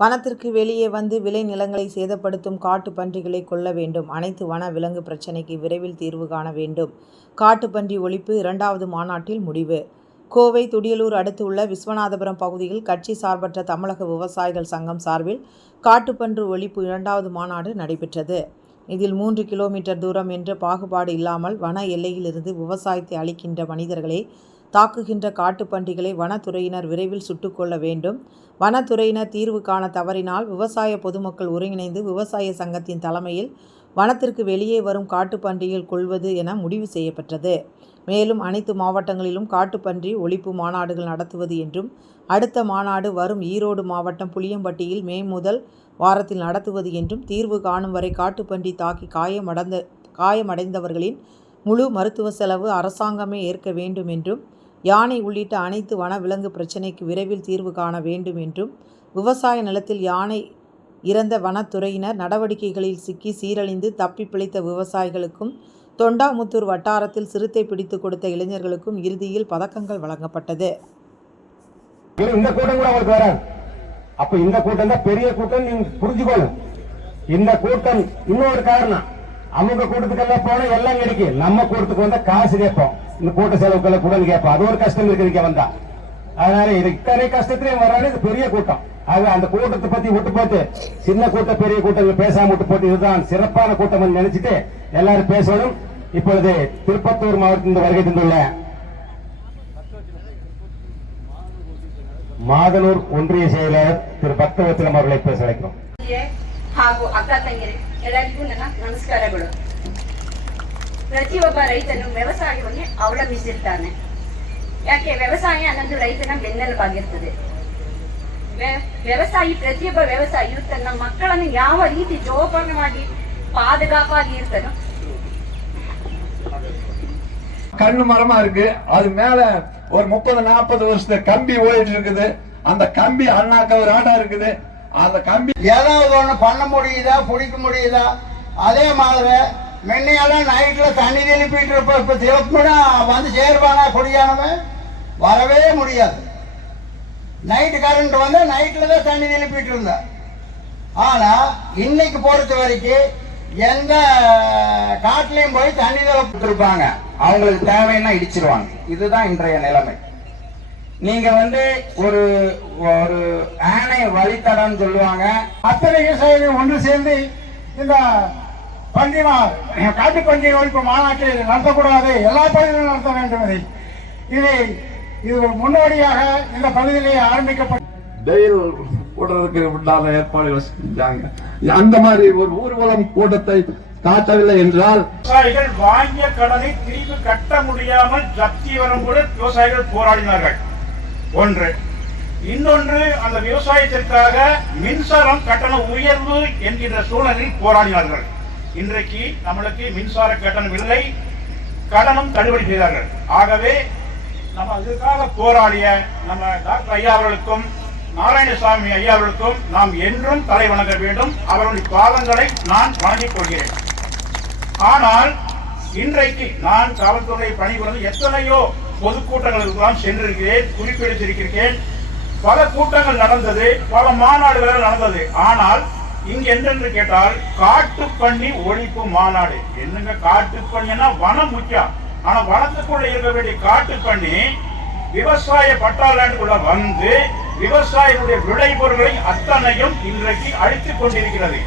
வனத்திற்கு வெளியே வந்து விளை நிலங்களை சேதப்படுத்தும் காட்டு பன்றிகளை கொல்ல வேண்டும். அனைத்து வன விலங்கு பிரச்சினைக்கு விரைவில் தீர்வு காண வேண்டும். காட்டுப்பன்றி ஒழிப்பு இரண்டாவது மாநாட்டில் முடிவு. கோவை துடியலூர் அடுத்து உள்ள விஸ்வநாதபுரம் பகுதியில் கட்சி சார்பற்ற தமிழக விவசாயிகள் சங்கம் சார்பில் காட்டுப்பன்று ஒழிப்பு இரண்டாவது மாநாடு நடைபெற்றது. இதில் மூன்று கிலோமீட்டர் தூரம் என்ற பாகுபாடு இல்லாமல் வன எல்லையிலிருந்து விவசாயத்தை அளிக்கின்ற மனிதர்களை தாக்குகின்ற காட்டுப்பண்டிகளை வனத்துறையினர் விரைவில் சுட்டுக்கொள்ள வேண்டும். வனத்துறையினர் தீர்வு காண தவறினால் விவசாய பொதுமக்கள் ஒருங்கிணைந்து விவசாய சங்கத்தின் தலைமையில் வனத்திற்கு வெளியே வரும் காட்டுப்பன்றிகள் கொள்வது என முடிவு செய்யப்பட்டது. மேலும் அனைத்து மாவட்டங்களிலும் காட்டுப்பன்றி ஒழிப்பு மாநாடுகள் நடத்துவது என்றும் அடுத்த மாநாடு வரும் ஈரோடு மாவட்டம் புளியம்பட்டியில் மே முதல் வாரத்தில் நடத்துவது என்றும் தீர்வு காணும் வரை காட்டுப்பன்றி தாக்கி காயமடைந்த காயமடைந்தவர்களின் முழு மருத்துவ செலவு அரசாங்கமே ஏற்க வேண்டும் என்றும் யானை உள்ளிட்ட அனைத்து வனவிலங்கு பிரச்சினைக்கு விரைவில் தீர்வு காண வேண்டும் என்றும் விவசாய நிலத்தில் யானை இறந்த வனத்துறையினர் நடவடிக்கைகளில் சிக்கி சீரழிந்து தப்பி பிழைத்த விவசாயிகளுக்கும் தொண்டாமுத்தூர் வட்டாரத்தில் சிறுத்தை பிடித்து கொடுத்த இளைஞர்களுக்கும் இறுதியில் பதக்கங்கள் வழங்கப்பட்டது. இந்த கூட்டம் கூட அவங்களுக்கு வராது அப்ப இந்த கூட்டம் தான் பெரிய கூட்டம் நீங்க புரிஞ்சுக்கணும் இந்த கூட்டம் இன்னொரு காரணம். அவங்க கூட்டத்துக்கெல்லாம் போனா எல்லாம் கிடைக்கும் நம்ம கூட்டத்துக்கு வந்தா காசு கேட்போம். இந்த கூட்ட செலவுக்கெல்லாம் கூட கேட்போம். அது ஒரு கஷ்டம் இருக்கிறீங்க வந்தா. அதனால இது இத்தனை கஷ்டத்திலையும் வராது இது பெரிய கூட்டம். ஆக அந்த கூட்டத்தை பத்தி விட்டு போட்டு சின்ன கூட்டம் பெரிய கூட்டங்கள் பேசாம விட்டு போட்டு இதுதான் சிறப்பான கூட்டம் நினைச்சிட்டு எல்லாரும் பேசணும் இப்பொழுது திருப்பத்தூர் மாவட்டத்தில் வருகை தந்துள்ள மாதனூர் ஒன்றிய செயலர் திரு பக்தவத்திலம் அவர்களை பேச வைக்கிறோம் ಹಾಗೂ ಅಕ್ಕ ತಂಗಿಯರೇ ಎಲ್ಲರಿಗೂ ನನ್ನ ನಮಸ್ಕಾರಗಳು ಪ್ರತಿಯೊಬ್ಬ ರೈತನು ವ್ಯವಸಾಯವನ್ನೇ ಅವಲಂಬಿಸಿರ್ತಾನೆ ಯಾಕೆ ವ್ಯವಸಾಯ ಅನ್ನೋದು ರೈತನ ಬೆನ್ನೆಲುಬಾಗಿರ್ತದೆ ವ್ಯ- ವ್ಯವಸಾಯಿ ಪ್ರತಿಯೊಬ್ಬ ವ್ಯವಸಾಯಿಯು ತನ್ನ ಮಕ್ಕಳನ್ನು ಯಾವ ರೀತಿ ಜೋಪಾನವಾಗಿ ಪಾದುಗಾಪಾಗಿ ಇರ್ತಾನೋ கண்ணு மரமா இருக்கு அது மேல ஒரு முப்பது நாற்பது வருஷத்து கம்பி ஓடிட்டு இருக்குது அந்த கம்பி அண்ணாக்க ஒரு ஆட்டம் இருக்குது அந்த கம்பி ஏதாவது ஒன்று பண்ண முடியுதா பிடிக்க முடியுதா? அதே மாதிரி முன்னையெல்லாம் நைட்டில் தண்ணி திருப்பிட்டு இருப்ப இப்போ திருப்பினா வந்து சேருவானா குடியானவன் வரவே முடியாது. நைட்டு கரண்ட் வந்து நைட்டில் தான் தண்ணி எழுப்பிட்டு இருந்தா. ஆனால் இன்னைக்கு பொறுத்த வரைக்கும் எந்த காட்டிலையும் போய் தண்ணி இருப்பாங்க. அவங்களுக்கு தேவைன்னா இடிச்சிருவாங்க. இதுதான் இன்றைய நிலைமை. நீங்க வந்து ஒரு ஒரு ஆணை வழித்தடம்னு சொல்லுவாங்க. அத்தனை விவசாயிகள் ஒன்று சேர்ந்து இந்த பண்டிகை காட்டு பண்டிகை ஒழிப்பு மாநாட்டை நடத்தக்கூடாது. எல்லா பகுதியிலும் நடத்த வேண்டும் இதை. இதை இது ஒரு முன்னோடியாக இந்த பகுதியிலே ஆரம்பிக்கப்பட்ட வெயில் போடுறதுக்கு உண்டான ஏற்பாடுகள் செஞ்சாங்க. அந்த மாதிரி ஒரு ஊர்வலம் கூட்டத்தை காட்டவில்லை என்றால் விவசாயிகள் வாங்கிய கடனை திருப்பி கட்ட முடியாமல் ஜப்தி வரும் கூட விவசாயிகள் போராடினார்கள். ஒன்று. இன்னொன்று அந்த விவசாயத்திற்காக மின்சாரம் கட்டண உயர்வு என்கின்ற சூழலில் போராடினார்கள். இன்றைக்கு நம்மளுக்கு மின்சார கட்டணம் இல்லை கடனும் தள்ளுபடி செய்தார்கள். ஆகவே நம்ம அதுக்காக போராடிய நம்ம டாக்டர் ஐயா அவர்களுக்கும் நாராயணசாமி ஐயா அவர்களுக்கும் நாம் என்றும் தலை வணங்க வேண்டும். அவருடைய பாதங்களை நான் வணங்கிக் கொள்கிறேன். ஆனால் இன்றைக்கு நான் காவல்துறை பணிபுரிந்து எத்தனையோ பொதுக்கூட்டங்களுக்கெல்லாம் சென்றிருக்கிறேன் குறிப்பிடுத்திருக்கிறேன். பல கூட்டங்கள் நடந்தது பல மாநாடுகள் நடந்தது. ஆனால் இங்கே என்னென்று கேட்டால் காட்டுப்பண்ணி ஒழிப்பு மாநாடு. என்னங்க காட்டுப்பண்ணினா வனம் முக்கியம். ஆனா வனத்துக்குள்ள இருக்க வேண்டிய காட்டுப்பண்ணி விவசாய பட்டாளாண்டுக்குள்ள வந்து விவசாயிகளுடைய விளைபொருட்களை அத்தனையும் இன்றைக்கு அழித்துக் கொண்டிருக்கிறது.